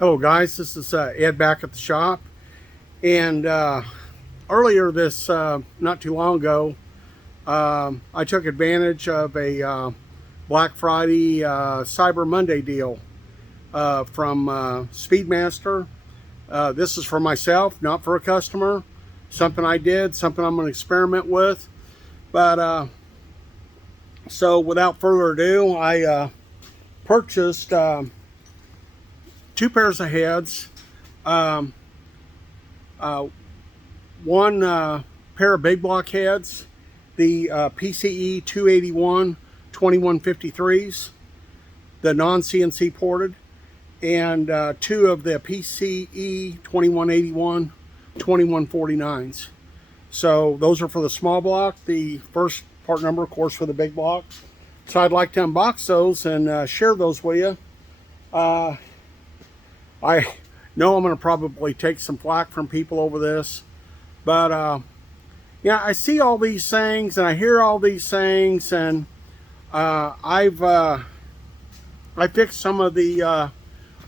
Hello guys, this is Ed back at the shop, and earlier this not too long ago I took advantage of a Black Friday Cyber Monday deal from Speedmaster. This is for myself, not for a customer. Something I did, something I'm going to experiment with. But so without further ado, I purchased two pairs of heads. Um, one pair of big block heads, the PCE 281 2153s, the non-CNC ported, and two of the PCE 2181 2149s. So those are for the small block. The first part number, of course, for the big block. So I'd like to unbox those and share those with you. I know I'm going to probably take some flack from people over this, but yeah, I see all these things and I hear all these things, and I fixed some of the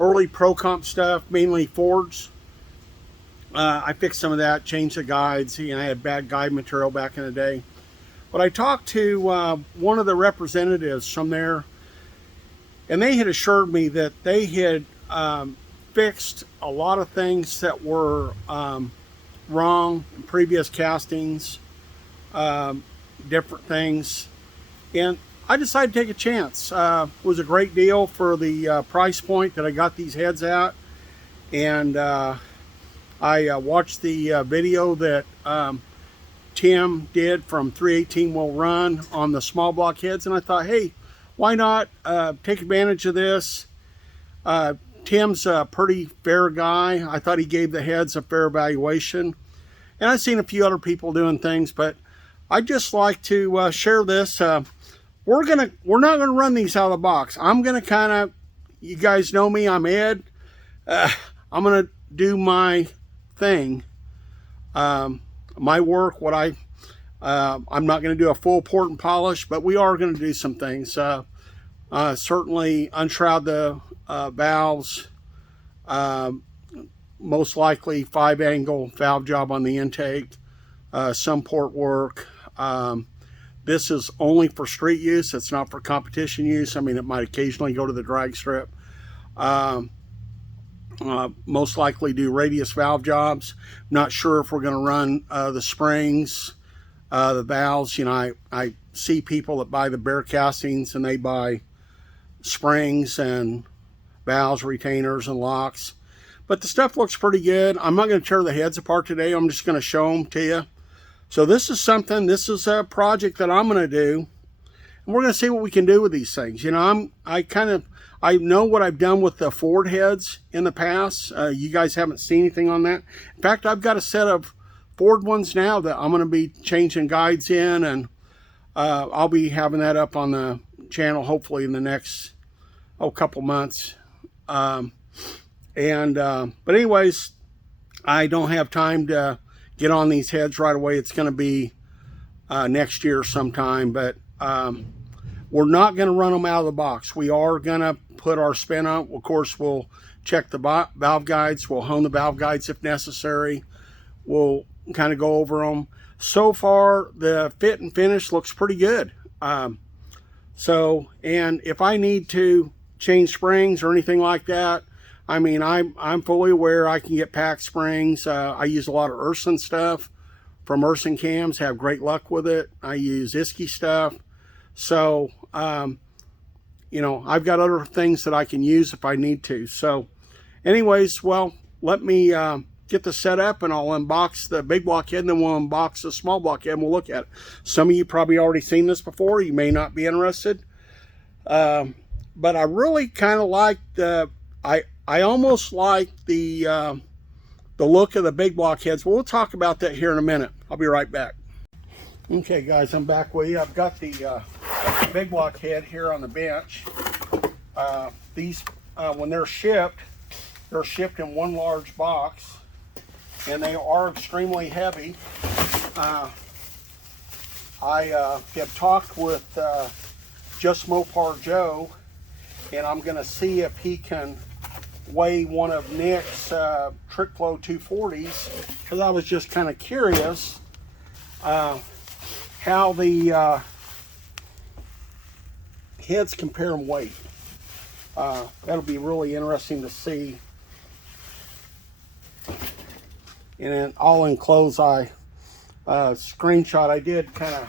early Pro Comp stuff, mainly Fords. I fixed some of that, changed the guides. I had bad guide material back in the day. But I talked to one of the representatives from there, and they had assured me that they had fixed a lot of things that were wrong in previous castings, different things, and I decided to take a chance. It was a great deal for the price point that I got these heads at, and I watched the video that Tim did from 318 Will Run on the small block heads, and I thought, hey, why not take advantage of this? Tim's a pretty fair guy. I thought he gave the heads a fair evaluation. And I've seen a few other people doing things, but I'd just like to share this. We're not gonna run these out of the box. I'm gonna kind of, you guys know me, I'm Ed. I'm gonna do my thing, my work, what I'm not gonna do a full port and polish, but we are gonna do some things. Certainly unshroud the valves, most likely 5-angle valve job on the intake, some port work. This is only for street use. It's not for competition use. I mean, it might occasionally go to the drag strip. Most likely do radius valve jobs. Not sure if we're going to run the springs, the valves. You know, I see people that buy the bare castings and they buy springs and valves, retainers, and locks. But the stuff looks pretty good. I'm not going to tear the heads apart today. I'm just going to show them to you. So this is a project that I'm going to do, and we're going to see what we can do with these things. You know, I know what I've done with the Ford heads in the past. You guys haven't seen anything on that. In fact, I've got a set of Ford ones now that I'm going to be changing guides in, and I'll be having that up on the channel hopefully in the next couple months. But anyways, I don't have time to get on these heads right away. It's going to be next year sometime, but we're not going to run them out of the box. We are going to put our spin on. Of course, we'll check the valve guides. We'll hone the valve guides if necessary. We'll kind of go over them. So far, the fit and finish looks pretty good. And if I need to change springs or anything like that, I mean, I'm fully aware I can get pack springs. I use a lot of Urson stuff from Urson Cams, have great luck with it. I use Isky stuff. So, you know, I've got other things that I can use if I need to. So anyways, well, let me get the setup and I'll unbox the big block head, and then we'll unbox the small block head and we'll look at it. Some of you probably already seen this before. You may not be interested. But I really kind of like I almost like the look of the big block heads. Well, we'll talk about that here in a minute. I'll be right back. Okay, guys, I'm back with you. I've got the big block head here on the bench. These, when they're shipped in one large box, and they are extremely heavy. I have talked with Just Mopar Joe, and I'm going to see if he can weigh one of Nick's Trick Flow 240s because I was just kind of curious how the heads compare in weight. That'll be really interesting to see. And then I'll enclose screenshot. I did kind of,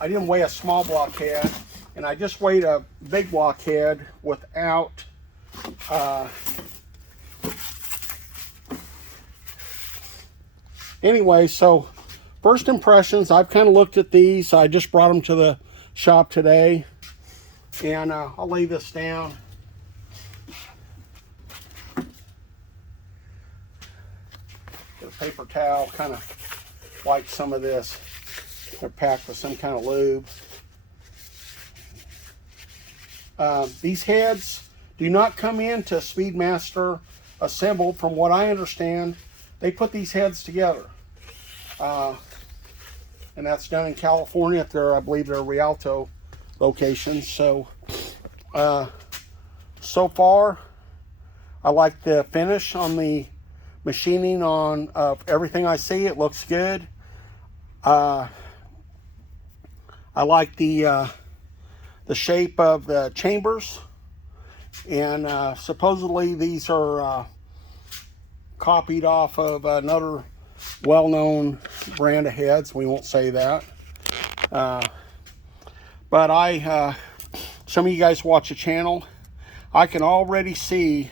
I didn't weigh a small block head, and I just weighed a big block head without anyway, so first impressions, I've kind of looked at these. I just brought them to the shop today, and I'll lay this down. Get a paper towel, kind of wipe some of this. They're packed with some kind of lube. These heads do not come into Speedmaster assembled. From what I understand, they put these heads together. And that's done in California at their, I believe, their Rialto location. So, so far, I like the finish on the machining on everything I see. It looks good. I like the shape of the chambers, and supposedly these are copied off of another well-known brand of heads. We won't say that, but some of you guys watch the channel. I can already see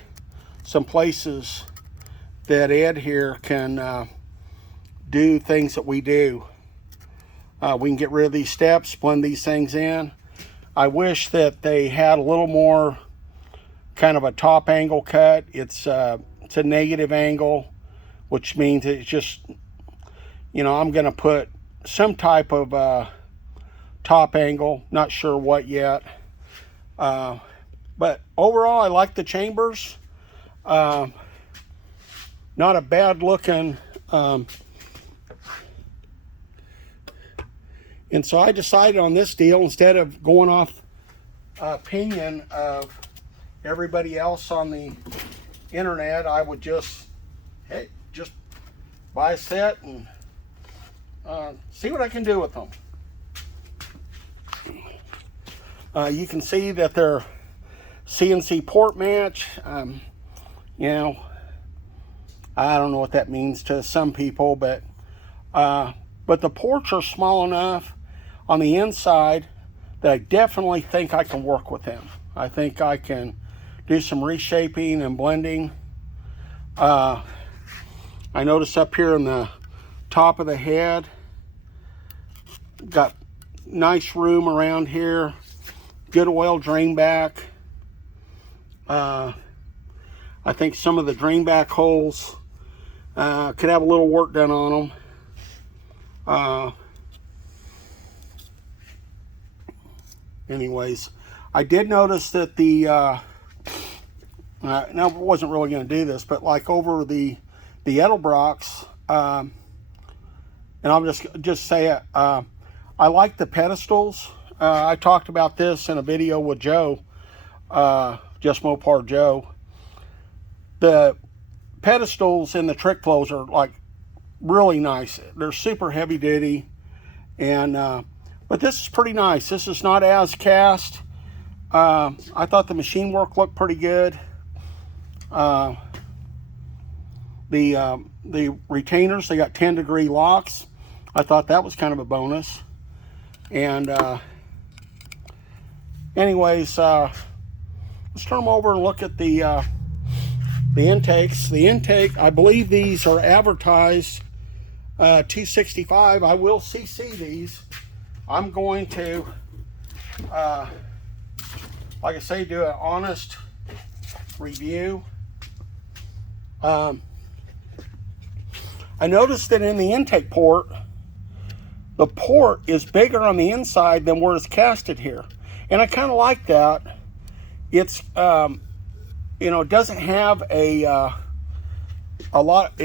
some places that Ed here can do things that we do. We can get rid of these steps, blend these things in. I wish that they had a little more kind of a top angle cut. It's a negative angle, which means it's just, you know, I'm going to put some type of top angle. Not sure what yet. But overall, I like the chambers. Not a bad looking. And so I decided on this deal, instead of going off opinion of everybody else on the internet, I would just, hey, just buy a set and see what I can do with them. You can see that they're CNC port match. You know, I don't know what that means to some people, but the ports are small enough on the inside that I definitely think I can work with them. I think I can do some reshaping and blending. I notice up here in the top of the head, got nice room around here, good oil drain back. I think some of the drain back holes could have a little work done on them. Anyways, I did notice that the now I wasn't really going to do this, but like over the Edelbrocks, and I'll just say it, I like the pedestals. I talked about this in a video with Joe, just Mopar Joe. The pedestals in the Trick Flows are like really nice. They're super heavy duty, and but this is pretty nice. This is not as cast. I thought the machine work looked pretty good. The retainers, they got 10-degree locks. I thought that was kind of a bonus. And anyways, let's turn them over and look at the intakes. The intake, I believe these are advertised 265. I will CC these. I'm going to, like I say, do an honest review. I noticed that in the intake port, the port is bigger on the inside than where it's casted here. And I kind of like that. It's, you know, it doesn't have it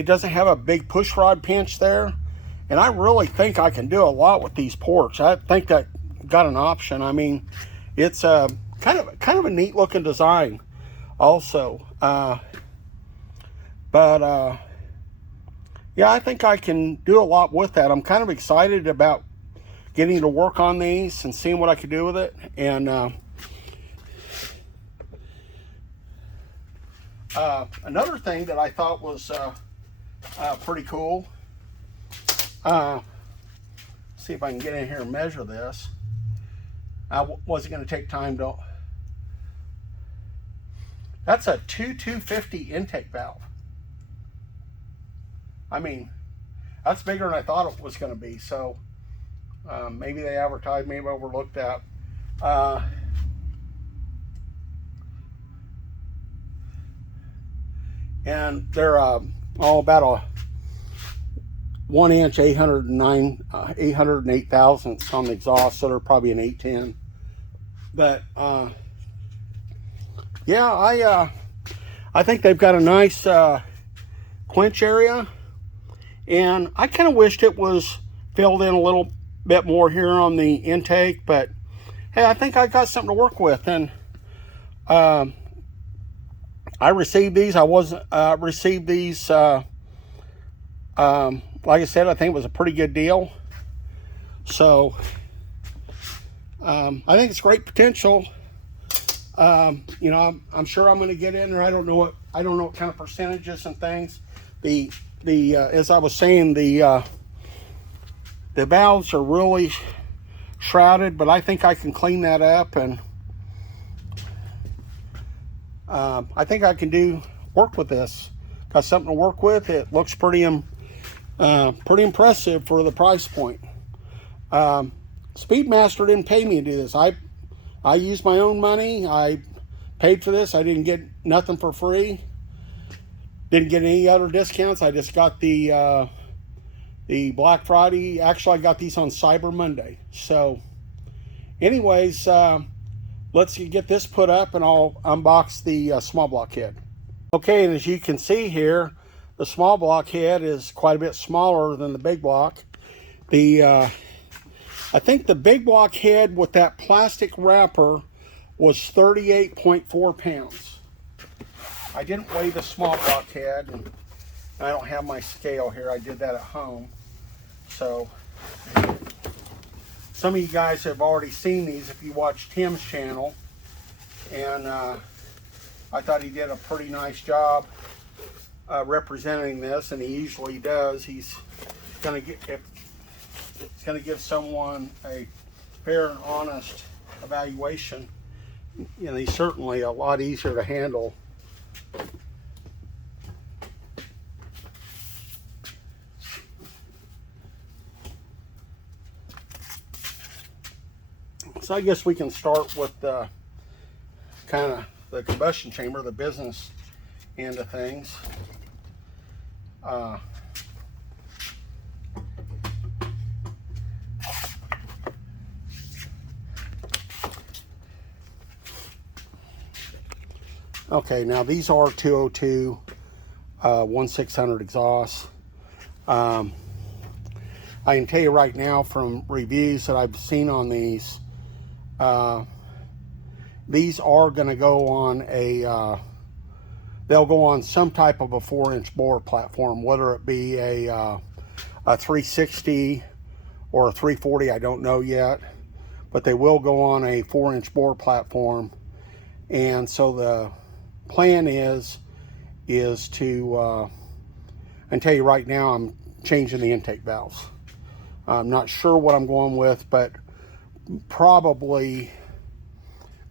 doesn't have a big push rod pinch there. And I really think I can do a lot with these ports. I think that got an option. I mean, it's kind of a neat looking design. also. Yeah, I think I can do a lot with that. I'm kind of excited about getting to work on these and seeing what I could do with it. And another thing that I thought was pretty cool. See if I can get in here and measure this. I wasn't going to take time to. That's a 250 intake valve. I mean, that's bigger than I thought it was going to be. So maybe they advertised, maybe I overlooked that. And they're all about a 1 inch 808 thousandths on the exhaust, so they're probably an 810. But yeah, I think they've got a nice quench area, and I kind of wished it was filled in a little bit more here on the intake, but hey, I think I got something to work with. And I received these. I wasn't received these. Like I said, I think it was a pretty good deal. So I think it's great potential. You know, I'm sure I'm going to get in there. I don't know what kind of percentages and things. The as I was saying, the valves are really shrouded, but I think I can clean that up, and I think I can work with this. Got something to work with. It looks pretty impressive for the price point. Speedmaster didn't pay me to do this. I used my own money. I paid for this. I didn't get nothing for free. Didn't get any other discounts. I just got the Black Friday. Actually, I got these on Cyber Monday. So anyways, let's get this put up and I'll unbox the small block head. Okay, and as you can see here, the small block head is quite a bit smaller than the big block. I think the big block head with that plastic wrapper was 38.4 pounds. I didn't weigh the small block head, and I don't have my scale here. I did that at home. So some of you guys have already seen these if you watch Tim's channel, and I thought he did a pretty nice job representing this, and he usually does. He's going to give someone a fair and honest evaluation. You know, he's certainly a lot easier to handle. So I guess we can start with the kind of the combustion chamber, the business end of things. Okay, now these are 202 1600 exhausts. I can tell you right now from reviews that I've seen on these are going to go on they'll go on some type of a 4-inch bore platform, whether it be a 360 or a 340, I don't know yet, but they will go on a 4-inch bore platform. And so the plan is to, I can tell you right now, I'm changing the intake valves. I'm not sure what I'm going with, but probably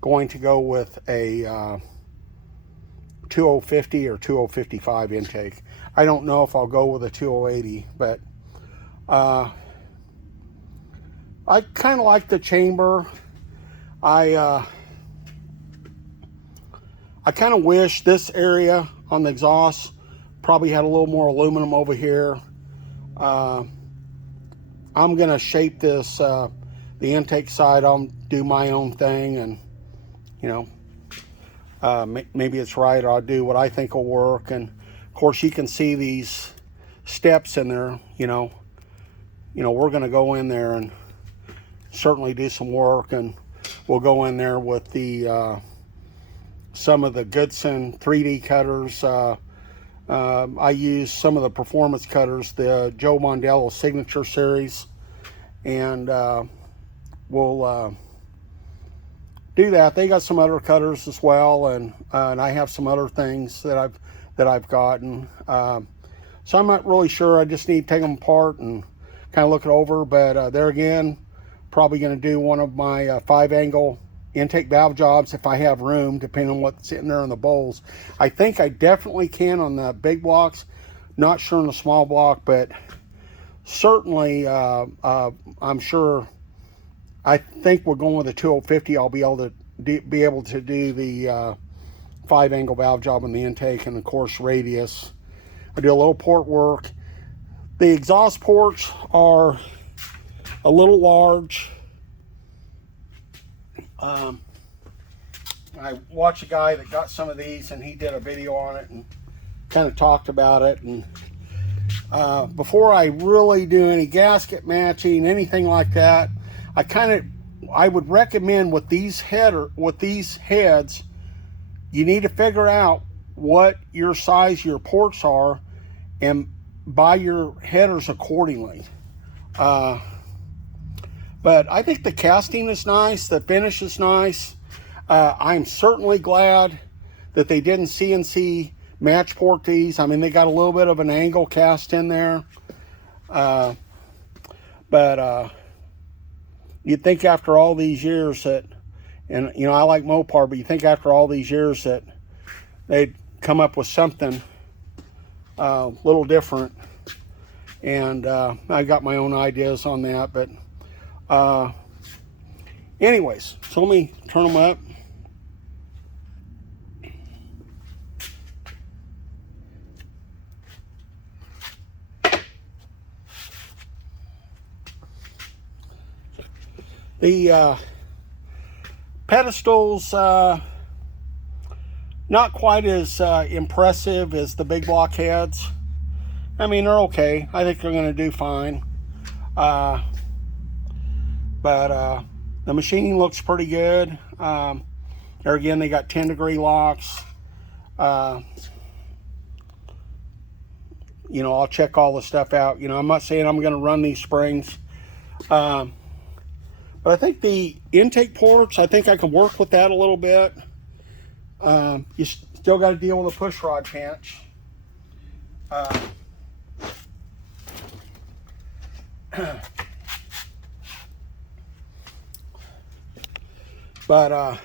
going to go with a 2050 or 2055 intake. I don't know if I'll go with a 2080, but I kind of like the chamber. I kind of wish this area on the exhaust probably had a little more aluminum over here. I'm going to shape this, the intake side. I'll do my own thing, and, you know, maybe it's right, or I'll do what I think will work. And, of course, you can see these steps in there. You know, we're going to go in there and certainly do some work, and we'll go in there with the some of the Goodson 3D cutters. I use some of the performance cutters, the Joe Mondello Signature Series, and we'll do that. They got some other cutters as well, and I have some other things that I've gotten. So I'm not really sure. I just need to take them apart and kind of look it over. But there again, probably going to do one of my 5-angle intake valve jobs if I have room, depending on what's sitting there in the bowls. I think I definitely can on the big blocks. Not sure on the small block, but certainly I'm sure. I think we're going with a 2050. I'll be able to do the 5-angle valve job on the intake, and of course radius. I do a little port work. The exhaust ports are a little large. I watched a guy that got some of these, and he did a video on it and kind of talked about it. And before I really do any gasket matching, anything like that, I would recommend with these heads, you need to figure out what your size your ports are and buy your headers accordingly. But I think the casting is nice, the finish is nice. I'm certainly glad that they didn't CNC match port these. I mean, they got a little bit of an angle cast in there. But you'd think after all these years that, and you know, I like Mopar, but you think after all these years that they'd come up with something a little different. And I got my own ideas on that. But anyways, so let me turn them up. The pedestals, not quite as impressive as the big block heads. I mean, they're okay. I think they're going to do fine. But the machining looks pretty good. There again, they got 10-degree locks. You know, I'll check all the stuff out. You know, I'm not saying I'm going to run these springs. But I think the intake ports, I think I can work with that a little bit. You still got to deal with a push rod pinch. But I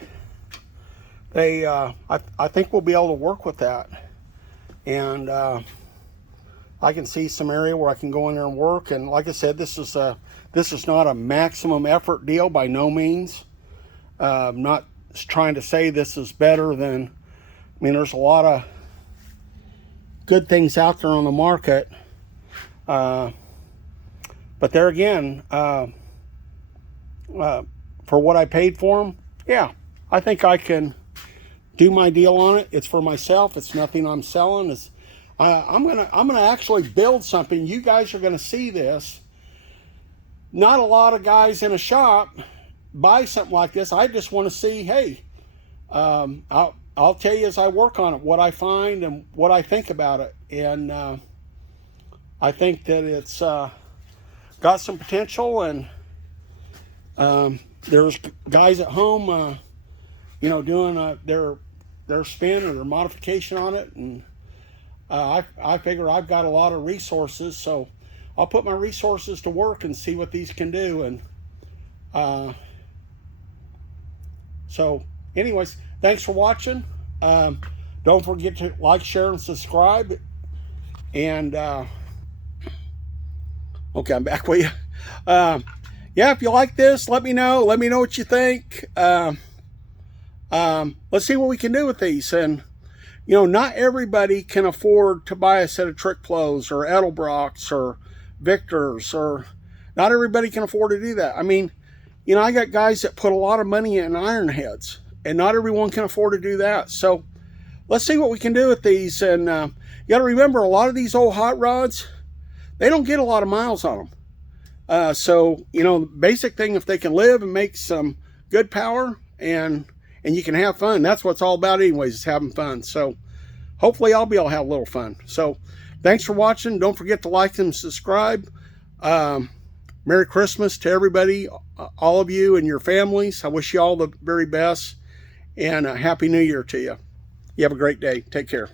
think we'll be able to work with that. And I can see some area where I can go in there and work. And like I said, this is not a maximum effort deal by no means. I'm not trying to say this is better than, I mean, there's a lot of good things out there on the market. But there again, for what I paid for them, yeah, I think I can do my deal on it. It's for myself. It's nothing I'm selling. It's, I'm gonna actually build something. You guys are gonna see this. Not a lot of guys in a shop buy something like this. I just want to see, hey, I'll tell you as I work on it what I find and what I think about it. And I think that it's got some potential, and there's guys at home, you know, doing their spin or their modification on it, and I figure I've got a lot of resources, so I'll put my resources to work and see what these can do. And so anyways, thanks for watching. Don't forget to like, share, and subscribe. And okay, I'm back with you. Yeah, if you like this, let me know. Let me know what you think. Let's see what we can do with these. And you know, not everybody can afford to buy a set of trick plows or Edelbrocks or Victors, or not everybody can afford to do that. I mean, you know, I got guys that put a lot of money in iron heads, and not everyone can afford to do that. So let's see what we can do with these. And you got to remember, a lot of these old hot rods, they don't get a lot of miles on them. So, you know, basic thing, if they can live and make some good power and and you can have fun. That's what it's all about anyways, is having fun. So hopefully I'll be able to have a little fun. So thanks for watching. Don't forget to like and subscribe. Merry Christmas to everybody, all of you and your families. I wish you all the very best, and a Happy New Year to you. You have a great day. Take care.